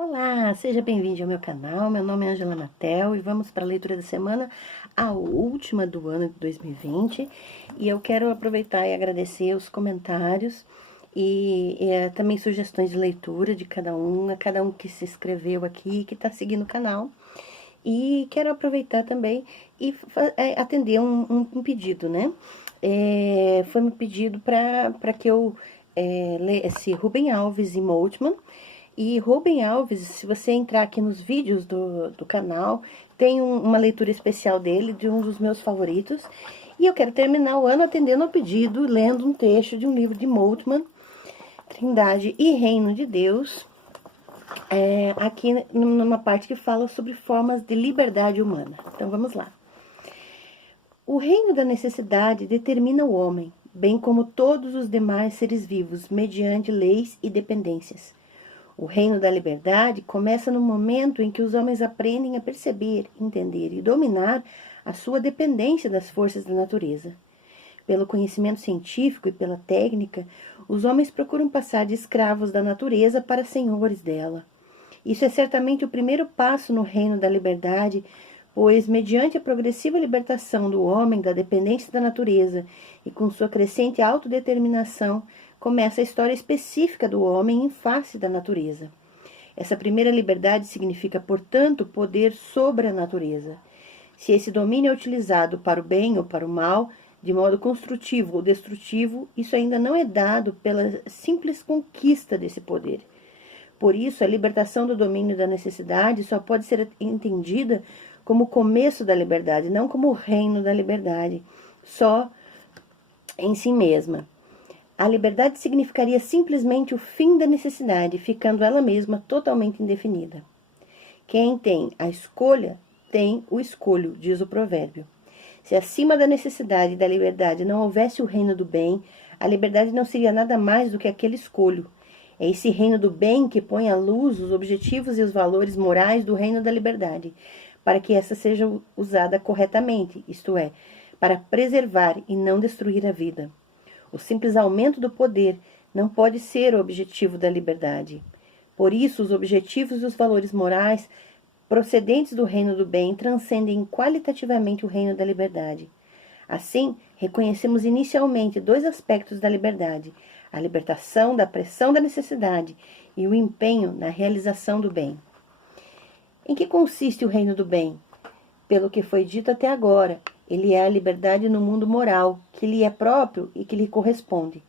Olá, seja bem-vindo ao meu canal. Meu nome é Angela Matel e vamos para a leitura da semana, a última do ano de 2020. E eu quero aproveitar e agradecer os comentários e também sugestões de leitura de a cada um que se inscreveu aqui, que está seguindo o canal. E quero aproveitar também e atender um pedido, né? Foi me pedido para que eu lesse Rubem Alves e Moltmann. E Rubem Alves, se você entrar aqui nos vídeos do canal, tem uma leitura especial dele, de um dos meus favoritos. E eu quero terminar o ano atendendo ao pedido, lendo um texto de um livro de Moltmann, Trindade e Reino de Deus, aqui numa parte que fala sobre formas de liberdade humana. Então vamos lá. O reino da necessidade determina o homem, bem como todos os demais seres vivos, mediante leis e dependências. O reino da liberdade começa no momento em que os homens aprendem a perceber, entender e dominar a sua dependência das forças da natureza. Pelo conhecimento científico e pela técnica, os homens procuram passar de escravos da natureza para senhores dela. Isso é certamente o primeiro passo no reino da liberdade, pois, mediante a progressiva libertação do homem da dependência da natureza e com sua crescente autodeterminação, começa a história específica do homem em face da natureza. Essa primeira liberdade significa, portanto, poder sobre a natureza. Se esse domínio é utilizado para o bem ou para o mal, de modo construtivo ou destrutivo, isso ainda não é dado pela simples conquista desse poder. Por isso, a libertação do domínio da necessidade só pode ser entendida como o começo da liberdade, não como o reino da liberdade, só em si mesma. A liberdade significaria simplesmente o fim da necessidade, ficando ela mesma totalmente indefinida. Quem tem a escolha, tem o escolho, diz o provérbio. Se acima da necessidade e da liberdade não houvesse o reino do bem, a liberdade não seria nada mais do que aquele escolho. É esse reino do bem que põe à luz os objetivos e os valores morais do reino da liberdade, para que essa seja usada corretamente, isto é, para preservar e não destruir a vida. O simples aumento do poder não pode ser o objetivo da liberdade. Por isso, os objetivos e os valores morais procedentes do reino do bem transcendem qualitativamente o reino da liberdade. Assim, reconhecemos inicialmente dois aspectos da liberdade: a libertação da pressão da necessidade e o empenho na realização do bem. Em que consiste o reino do bem? Pelo que foi dito até agora, ele é a liberdade no mundo moral, que lhe é próprio e que lhe corresponde.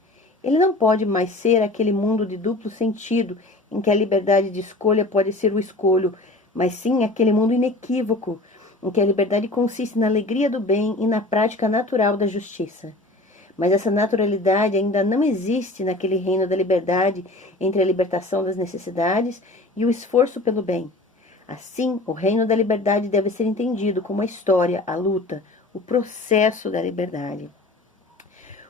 Ele não pode mais ser aquele mundo de duplo sentido, em que a liberdade de escolha pode ser o escolho, mas sim aquele mundo inequívoco, em que a liberdade consiste na alegria do bem e na prática natural da justiça. Mas essa naturalidade ainda não existe naquele reino da liberdade entre a libertação das necessidades e o esforço pelo bem. Assim, o reino da liberdade deve ser entendido como a história, a luta, o processo da liberdade.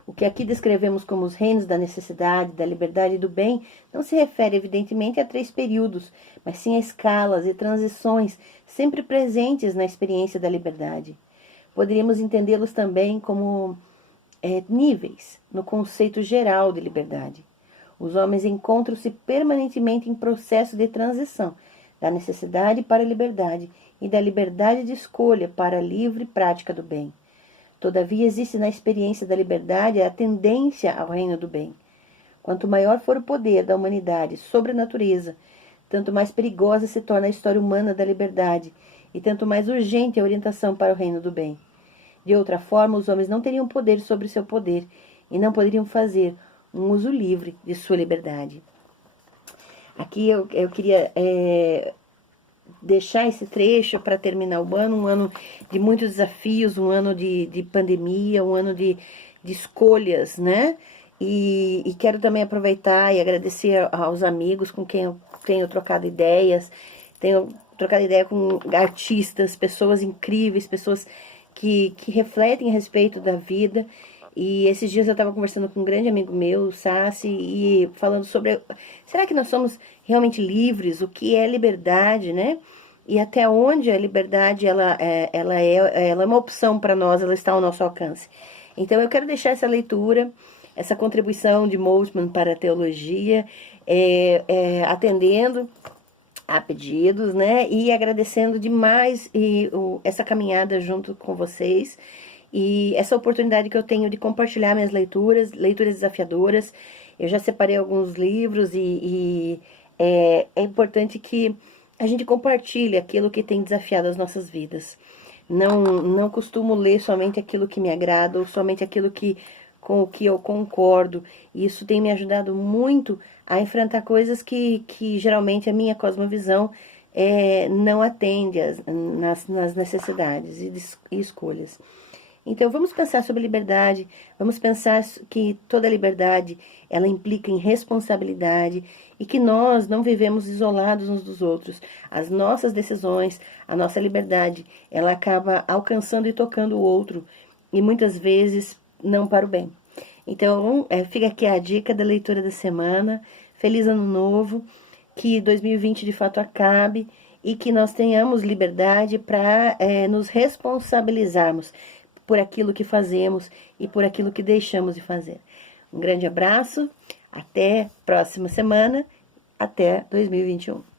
O que aqui descrevemos como os reinos da necessidade, da liberdade e do bem não se refere evidentemente a 3 períodos, mas sim a escalas e transições sempre presentes na experiência da liberdade. Poderíamos entendê-los também como níveis no conceito geral de liberdade. Os homens encontram-se permanentemente em processo de transição, da necessidade para a liberdade e da liberdade de escolha para a livre prática do bem. Todavia, existe na experiência da liberdade a tendência ao reino do bem. Quanto maior for o poder da humanidade sobre a natureza, tanto mais perigosa se torna a história humana da liberdade e tanto mais urgente a orientação para o reino do bem. De outra forma, os homens não teriam poder sobre seu poder e não poderiam fazer um uso livre de sua liberdade. Aqui eu queria deixar esse trecho para terminar o ano, um ano de muitos desafios, um ano de pandemia, um ano de escolhas, né? E quero também aproveitar e agradecer aos amigos com quem eu tenho trocado ideias, tenho trocado ideia com artistas, pessoas incríveis, pessoas que refletem a respeito da vida. E esses dias eu estava conversando com um grande amigo meu, o Sassi, e falando sobre, será que nós somos realmente livres? O que é liberdade, né? E até onde a liberdade ela é uma opção para nós, ela está ao nosso alcance. Então eu quero deixar essa leitura, essa contribuição de Moltmann para a teologia, atendendo a pedidos, né? E agradecendo demais essa caminhada junto com vocês e essa oportunidade que eu tenho de compartilhar minhas leituras desafiadoras. Eu já separei alguns livros e é importante que a gente compartilhe aquilo que tem desafiado as nossas vidas. Não costumo ler somente aquilo que me agrada ou somente aquilo com o que eu concordo. Isso tem me ajudado muito a enfrentar coisas que geralmente a minha cosmovisão não atende nas necessidades e escolhas. Então, vamos pensar sobre liberdade, vamos pensar que toda liberdade, ela implica em responsabilidade e que nós não vivemos isolados uns dos outros. As nossas decisões, a nossa liberdade, ela acaba alcançando e tocando o outro e muitas vezes não para o bem. Então, fica aqui a dica da leitura da semana. Feliz Ano Novo, que 2020 de fato acabe e que nós tenhamos liberdade para nos responsabilizarmos por aquilo que fazemos e por aquilo que deixamos de fazer. Um grande abraço, até próxima semana, até 2021.